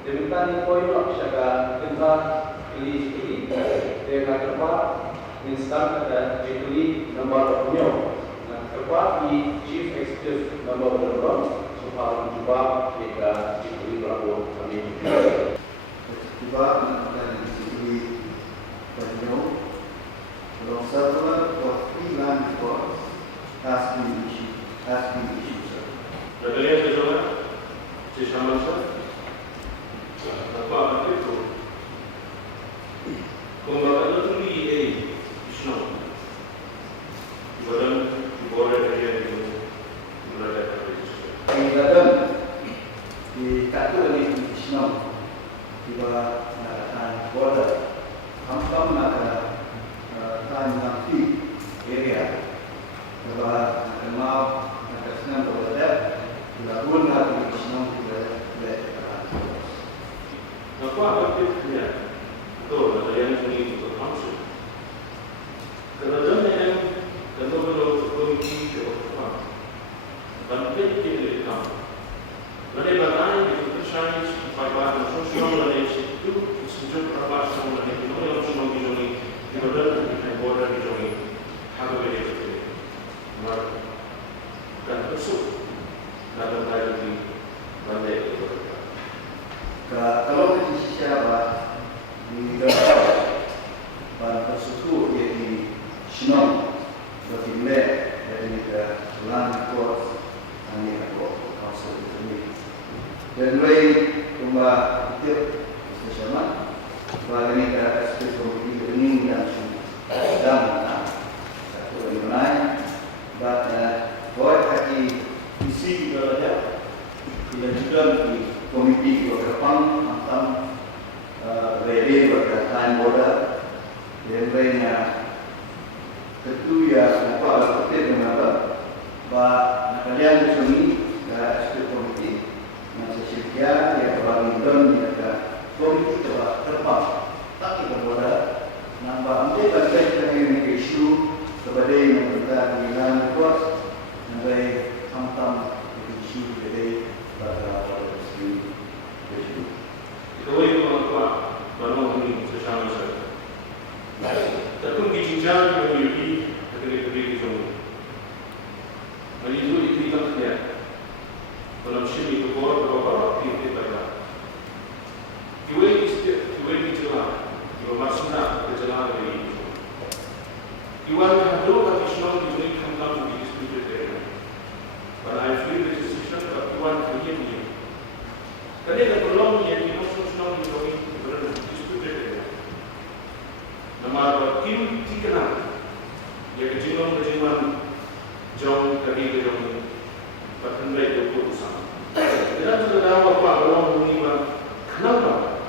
Demikian poin syaga kita pilih dengan tempat instan ada pilih nomor punya. Dan tempat di chief executive nomor berapa supaya cuba kita pilih berapa kami. Cuba dan pilih punya. Kalau server of freelance course has been issued. Revelation ke sana, sesama sah. Apa apa itu? Kalau ada tu ni, Islam. Ibarat dia itu berada pada Dalam di kata ini Islam tiba nak border hampam nak tan nanti area sebab mau nak senang border lagun nak Islam tidak Apa apa itu dia? Betul, ada yang sini itu langsung. Kerana yang kalau komiti itu apa? Bantai kita lekam. Lalu bantai itu tersaing pada sosial dan itu sejauh berapa semua itu yang semua dijoni di dalam border dijoni harus itu. Dan besok dalam lagi bantai itu. kalau kita siapa di dalam pada suku jadi Islam bertindak dari land court ini atau kawasan ini. Dan mulai rumah itu sesama bagi negara seperti ini yang sedang satu mengenai buat kaki isi berada tidak juga di komiti berkepang tentang rede berkaitan border dan lainnya. Tentu ya apa seperti dengan bahawa kalian di sini sebagai komiti masyarakat yang berlindung di negara komiti terbang tak berborder nambah ambil bagian dari isu kepada yang berkaitan dengan kuas dan dari tentang isu dari pada isu isu. Itu itu apa? Baru ini sesama saya. Tapi bicara community agak-agak jauh. Mari itu kita lihat. Dalam sini itu berapa titik berapa. Kiwai dijelah, kiwai maksudnya dijelah dari itu. Kiwai hadro kami semua dijelah tentang di diskusi ini. But I feel this is such a kiwai kerja ni. Kerana ada peluang yang kita semua dijelah diskusi ini. Nama kim tikana ya kejiman jauh dari jauh bahkan mereka berusaha. Kita sudah tahu apa orang ini kenapa?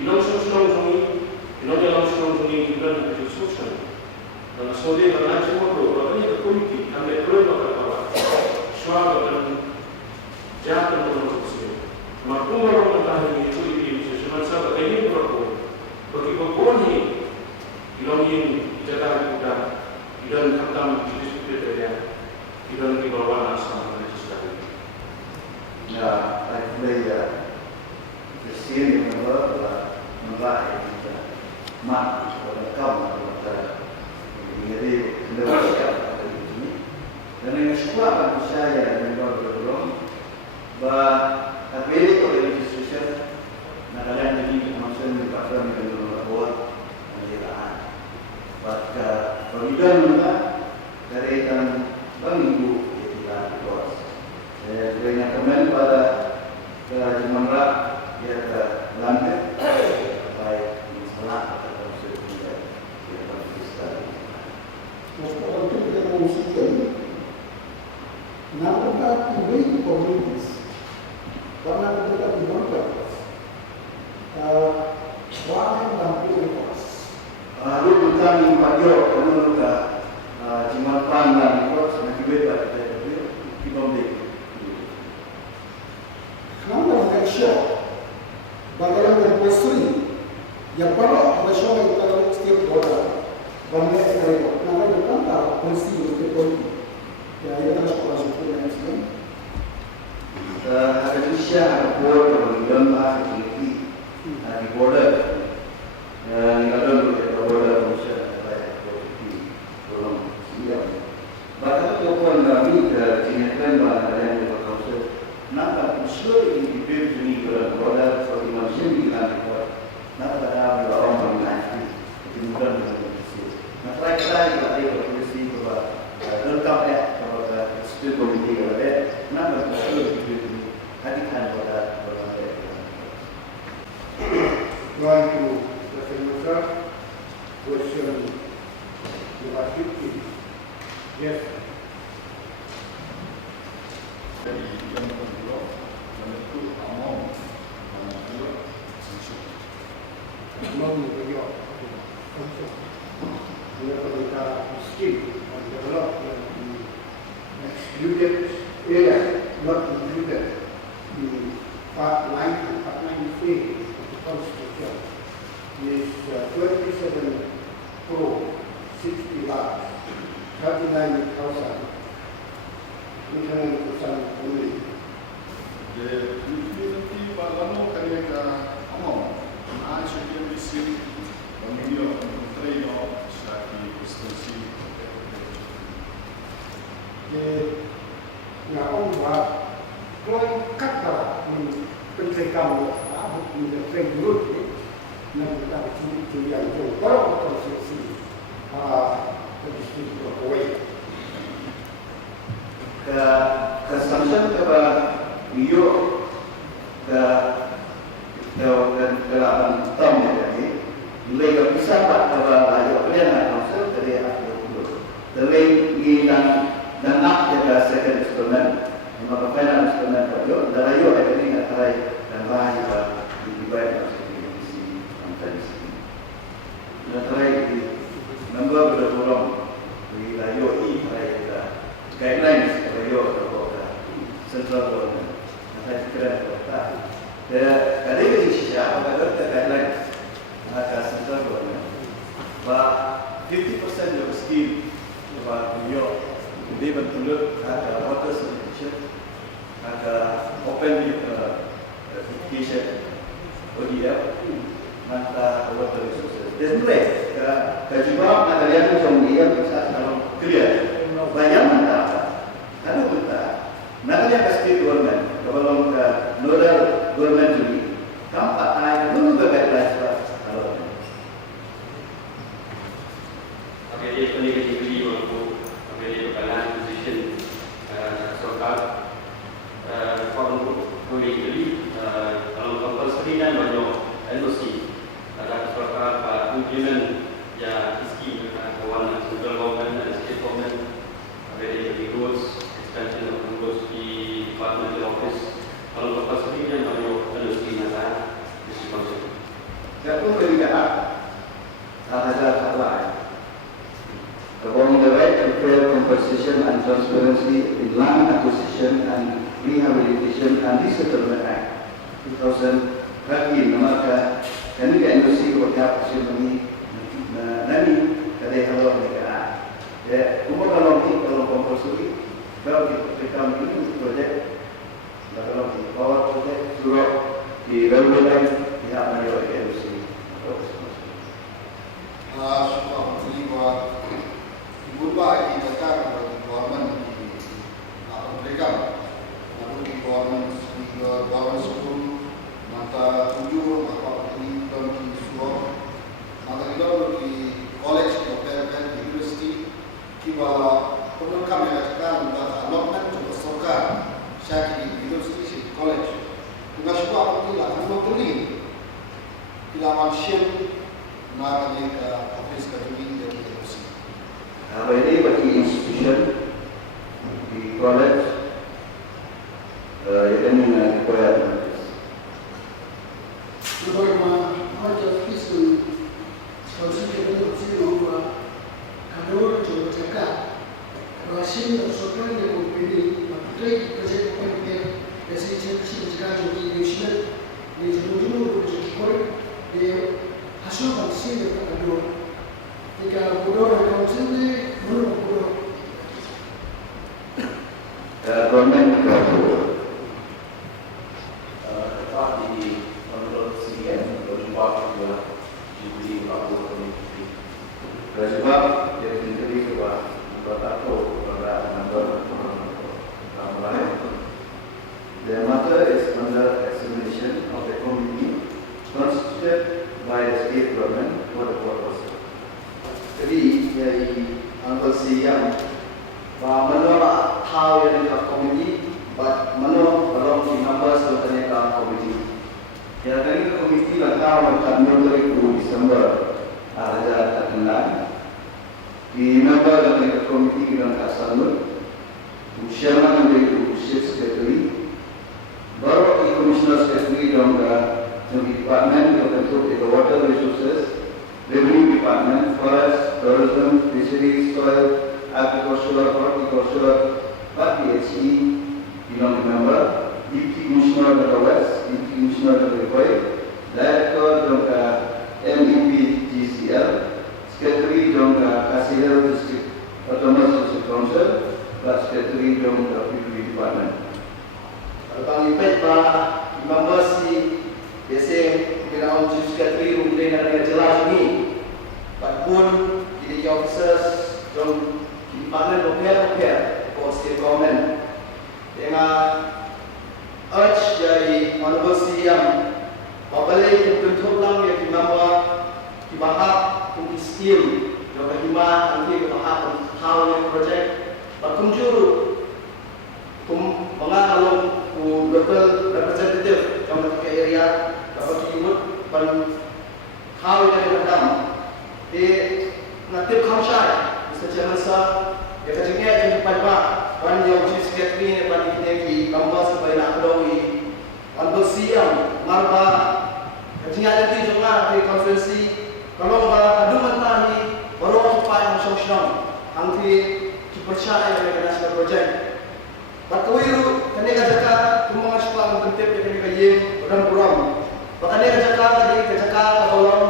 Inau sosial ini, inau dalam sosial ini kita nak sosial. Dan saudara orang semua orang ini komiti, kami perlu berapa? Suara dan jatuh dalam sosial. Maka orang ini itu sesuatu sahaja ini berapa? Bagi berapa ni? Ilmu ini jadikan kita tidak khatam di diskusi dia, tidak di bawah asam legislatif. Ya, saya di sini menolak kita mak pada kaum pada menjadi Indonesia ini. Dan yang sekolah saya yang berdoa bahawa apabila oleh institusi negara ini maksudnya berkata dengan bahwa pada pemilihan mana dari dan bangku kita bos. Saya dengan teman pada Jumlah dia ke London baik salah atau sesuatu yang berbeza. Untuk kita mengusulkan nampak ini komunitas karena kita dibuat wahai lampu rekos. Lalu tentang pada menurut Jimat Pandan itu sangat berbeda dari Kibombe. Kenapa mereka show? Bagaimana berposisi? Yang pada ada show yang kita setiap orang banyak sekali. Kenapa mereka tak posisi untuk politik? Ya, ini adalah sekolah suku yang sedang. Ada Indonesia ada buat dalam lemah ini membangun beliau. Dia perintah miskin and develop yang di excluded area, not included in part 9 and part 9A of the Constitution. Is 27 crore 60 lakhs 39,000 only. Nanti Pak Lano kaya ka among maaari yung isip pamilyo ng traino sa i-constancy. Nhà ông và tôi cắt vào mình bên cây cầm đã một mình cây luôn đấy nên người ta chú ý dùng có một con sự gì cái sự của tôi Kesamsan kepada bio ke dalam tom jadi nilai kepisahan kepada ayat pilihan langsung dari akhir dulu. Terlebih gilang dan nak jaga second instrument, maka final instrument bio dari ayat ini antara dan bahaya dibaik masuk di sisi konferensi. Antara di member berdorong di ayat ini ada guidelines bio central government. Saya kira kota. Ada yang sisa, ada guidelines ada central government. Bah 50% of scheme bah beliau dia betul ada water sanitation, ada open education, ODF, mata water resources. Dan mulai juga ada yang dia bisa kalau clear. Banyak mata, ada mata. Nakanya state government, kalau nodal government ini, kampat ayat dulu berbeda kalau. Apabila dia pendiri untuk apabila berjalan position serta untuk pendiri kalau compulsory dan banyak NOC ada serta implement ya scheme kawan central government dan state government apabila di rules expansion of rules di departmental office kalau compulsory dan banyak NOC nasa di konsep. Satu perbedaan ada lain. Upon the right to fair compensation and transparency in land acquisition and rehabilitation and resettlement act 2013 maka kami ke Indonesia kepada presiden nani kadai halau negara ya umur kalau compulsory kalau kita ini projek kalau di bawah projek surat di railway line pihak mayor Indonesia Sumpah terlibat berubah di negara government di mereka lalu di government school mata 7 maka ini dan di suruh mata kita di college of Fairfield University kita perlu kami katakan bahwa allotment untuk sokar syakir University College juga sebab kita perlu beli kita masih nak di office kadang dia berusi. Kalau ini bagi institution di college, ia dengan kuliah. Sebagaimana ada isu konstitusi berupa kantor jodoh jaga, rasim dan sokan yang berbeda, materi kerja pemimpin, presiden jaga jodoh Indonesia, di jodoh berjekor, di hasil hasil yang kantor. Jika bodoh dan kawasan ini belum bodoh. Government graduate. Tempat di menurut CN berjumpa juga di Papua Community. Sebab dia sendiri juga bertato pada number lain. The matter is under examination of the committee constituted by the state government for the purpose. Jadi dari angkasi yang menolak hal yang dekat komiti, menolak belum di numbers tentang dekat komiti. Yang dari komiti langkah macam dari 2 Disember ada terkenal di number tentang komiti kita kasarul, Chairman dari Chief Secretary, baru Commissioner Secretary dan department yang bentuk itu water resources, revenue department, forest, tourism, fisheries, soil, agricultural, horticulture, PHE, you know, remember, Deputy Commissioner of the West, Deputy Commissioner of the Republic, Director of MEPGCL, Secretary of Kasihel District Autonomous District Council, dan Secretary of the PPP Department. Bang Ipet Pak member si biasa kita on chief secretary mungkin ada jelas ni. Pak pun jadi officers trong department repair for state government. Dengan urge dari honorable CM babalik bentuk lang yang member dibahas untuk skill dan bagaimana nanti dibahas tentang project berkunjung mengalami local representative trong cái area dapat dibuat ban how yang dalam di nanti kamsai Mr. Chairman sir ya kajengnya yang depan pak ban yang chief secretary ni ban ini gambar supaya nak doi untuk siang marba kajengnya nanti juga di konferensi kalau adu mentah ni baru cepat yang sosial nanti dipercaya dengan nasional project. Batuiru kani kajaka kumang aspa ng kontep kani kayem orang buram. Bakani kajaka kadi kajaka kabolong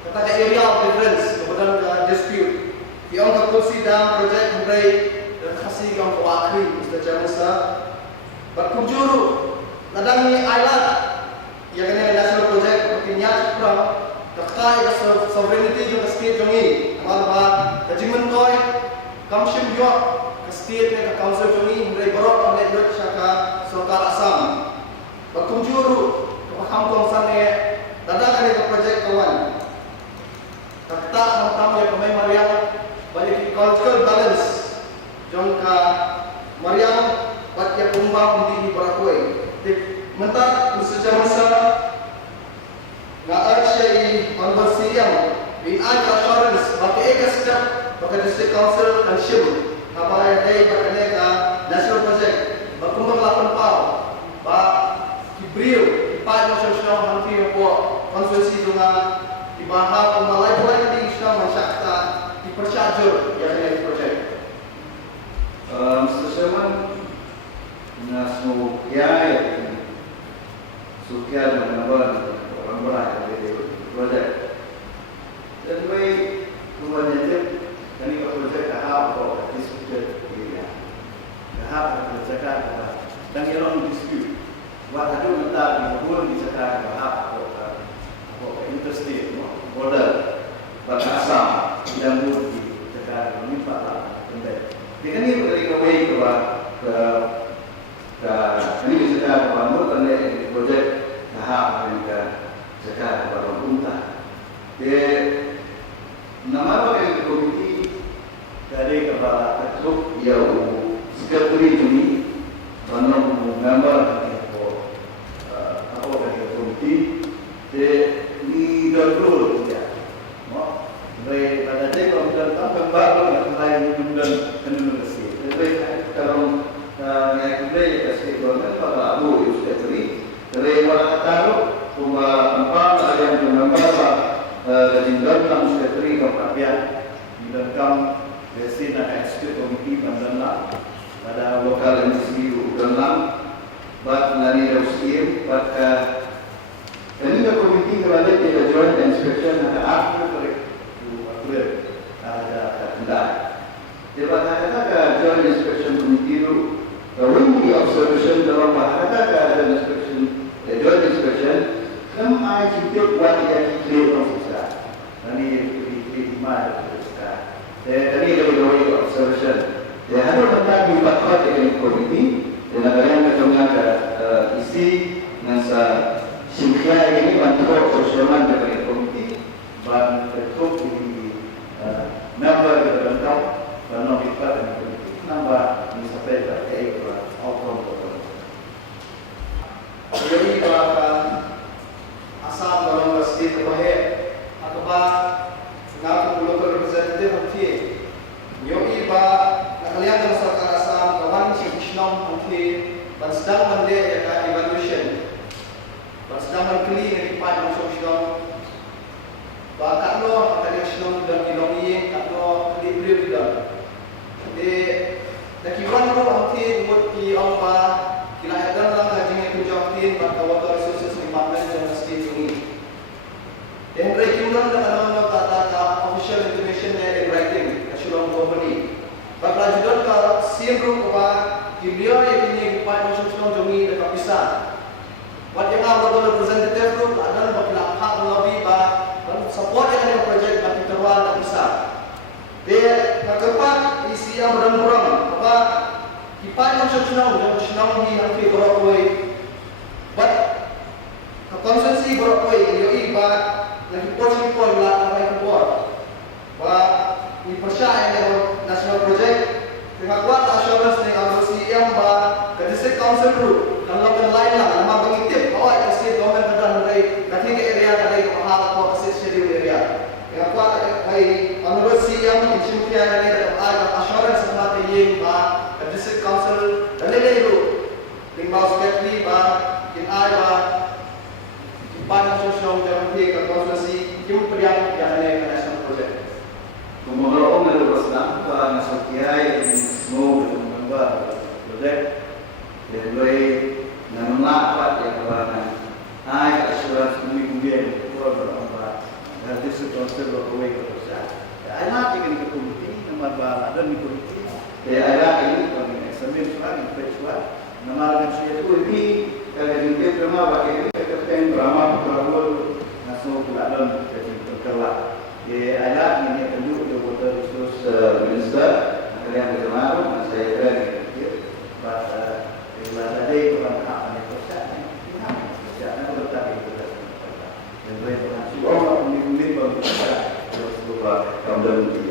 kata ka area of difference kemudian ka dispute. Yang ka kursi dalam project mulai dan khasi yang wakri Mr. Chairman sir. Berkunjuru ladang ni island yang kani national project seperti nyat kurang kakai sovereignty yung state jongi amal kajiman toy kamshim yo state ke council joni mulai berok oleh dua syaka Sultan Assam. Berkunjuru paham kongsan ni datang ke projek kawan. Kata tentang yang pemain Mariam balik cultural balance. Jongka Mariam buat yang kumbang di Barakoi. Mentak secara masa nggak syai konversiam in assurance bagi ekstrak bagi district council dan shim apa yang berkaitan dengan national project berkembang 8 tahun bah Ibril Pak Nasional hampir buat konferensi dengan dibahas mulai di Islam masyarakat dipercayai yang ada projek. Mr. Chairman, nasional kiai sukian menambah orang berat dari projek. Dan baik kemudian kami projek tahap atau dispute dia. Tahap bercakap dan yang dispute. Buat ada mentak di hubungan bercakap tahap atau interstate border Assam dan Budi bercakap menimpa lah. Jadi ini dari kawai ke ini bercakap kepada tentang projek tahap yang bercakap kepada pemerintah. Jadi nama bagi komiti dari kepala ketua yang sekretari ini mana member apa dari komiti di dulu ya, baik pada dia kalau datang kembali lain dan Indonesia. Jadi kalau yang kedua kasih government pada Abu sekretari dari orang taruh cuma empat yang member Kajindan dalam sekretari keperhatian di dalam besi dan eksekutif komiti bandar pada lokal industri dalam buat nari ruskim buat ini komiti kepada kita joint inspection ada apa ada kendala. Jadi pada joint inspection komiti itu weekly observation dalam bahasa ada inspection joint inspection kami ajak buat yang clear officer. Ini di mana kita. Jadi dari observation. Jadi harus tentang dibuat dengan komiti dan yang kemudian isi nasa simkia ini bantu sosialan dari komiti dan bentuk di member dalam dan kita dan komiti nambah sampai ke outcome. Jadi kalau Assam dalam state terbaik atau nak local representative nanti, yogi kalian dalam masyarakat Assam kawan Islam nanti dan sedang mendek evaluation dan sedang mengkli kipan masuk Islam. Bahkan lo akan Islam dan kilongi, kalau libri tidak. Nakiwan lo angkin buat di Alfa, kilahatan lah ngajinya kunjungin pada water resources department dan state ini. Dan regular dengan nama kata official information in writing, national company. Bakal juga ke sirru kepada Kimia yang ini kipan masuk Islam jumi dekat pisah. Buat yang awal representative group adalah bakal hak lobby dan support yang ada projek bagi terwal tak bisa. Dia keempat isi yang berang-berang apa kipan yang senang dan senang di hampir berapa but konsumsi berapa yoi ba lagi porsi pun lah apa buat ba dipercaya dengan national project dengan kuat assurance dengan CM ba ke district council group kalau lain lah nama pengitip bahwa state government adalah dari ketiga area dari mahal atau state schedule area yang kuat ay menurut CM insyaallah ini ada assurance sama yang ba ke district council dan itu limbaus sekali ba in ba kipan sosial dan ke konsultasi kim priang yang ada national project. Kemudian orang itu bersenang pada nasional kiai semua berkembang projek dan boleh mengenal yang berwarna high assurance kemudian berapa dan itu konsep berkuai kerja. Anak yang dikomiti nomor berapa dan dikomiti. Anak ini kami eksamen soal infeksi nomor yang saya itu ini kalau dia pernah pakai kertas drama berawal nasional peladan jadi terkelak. Anak ini tentu water resource minister yang berjamaah saya kira pada tadi orang apa yang percaya jangan bertahan dan boleh berhasil orang ini bagi kita terus lupa kemudian